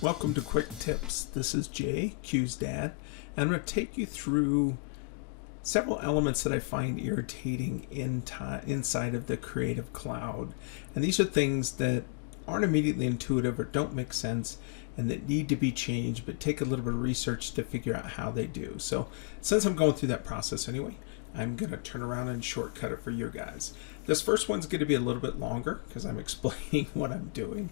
Welcome to Quick Tips. This is Jay, Q's dad, and I'm going to take you through several elements that I find irritating inside of the Creative Cloud. And these are things that aren't immediately intuitive or don't make sense and that need to be changed, but take a little bit of research to figure out how they do. So since I'm going through that process anyway, I'm going to turn around and shortcut it for you guys. This first one's going to be a little bit longer because I'm explaining what I'm doing.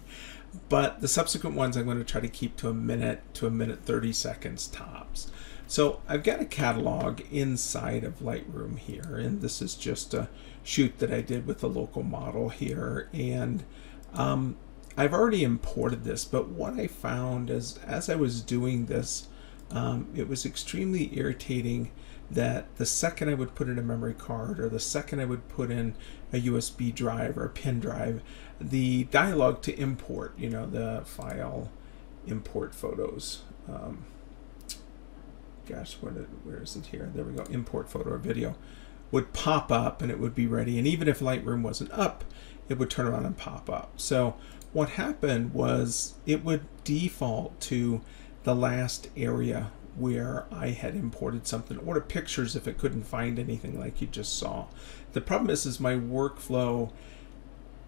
But the subsequent ones I'm going to try to keep to a minute 30 seconds tops. So I've got a catalog inside of Lightroom here, and this is just a shoot that I did with a local model here. And I've already imported this, but what I found is as I was doing this, it was extremely irritating that the second I would put in a memory card or the second I would put in a USB drive or a pen drive, the dialog to import, the file import photos. Where is it here? There we go. Import photo or video would pop up and it would be ready. And even if Lightroom wasn't up, it would turn around and pop up. So what happened was it would default to the last area where I had imported something, or to pictures if it couldn't find anything like you just saw. The problem is my workflow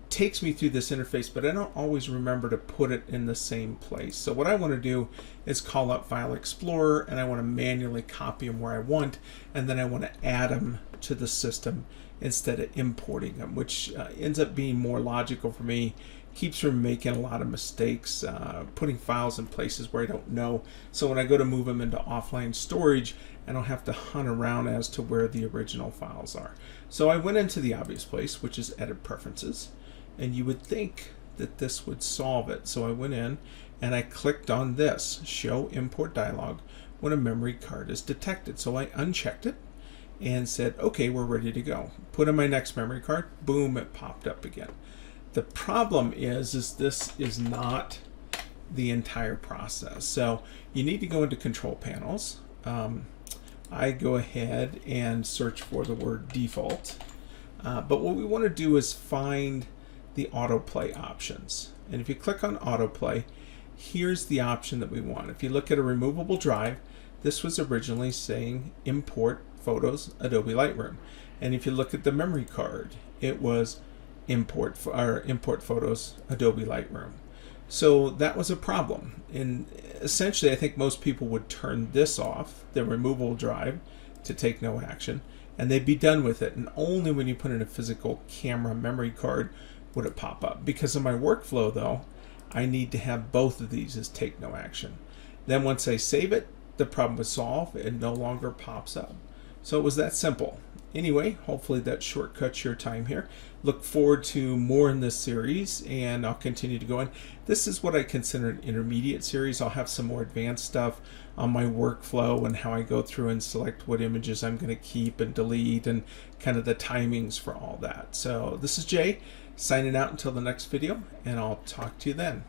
takes me through this interface, but I don't always remember to put it in the same place. So what I want to do is call up File Explorer, and I want to manually copy them where I want, and then I want to add them to the system instead of importing them, which ends up being more logical for me, keeps from making a lot of mistakes, putting files in places where I don't know. So when I go to move them into offline storage, I don't have to hunt around as to where the original files are. So I went into the obvious place, which is Edit Preferences, and you would think that this would solve it. So I went in and I clicked on this, Show Import Dialog when a memory card is detected. So I unchecked it and said, okay, we're ready to go. Put in my next memory card, boom, it popped up again. The problem is this is not the entire process. So you need to go into Control Panels. I go ahead and search for the word default. But what we want to do is find the autoplay options. And if you click on autoplay, here's the option that we want. If you look at a removable drive, this was originally saying import photos, Adobe Lightroom. And if you look at the memory card, it was import photos, Adobe Lightroom. So that was a problem. And essentially, I think most people would turn this off, the removable drive, to take no action, and they'd be done with it. And only when you put in a physical camera memory card would it pop up. Because of my workflow, though, I need to have both of these as take no action. Then once I save it, the problem was solved. It no longer pops up. So it was that simple. Anyway, hopefully that shortcuts your time here. Look forward to more in this series, and I'll continue to go in. This is what I consider an intermediate series. I'll have some more advanced stuff on my workflow and how I go through and select what images I'm going to keep and delete and kind of the timings for all that. So this is Jay signing out until the next video, and I'll talk to you then.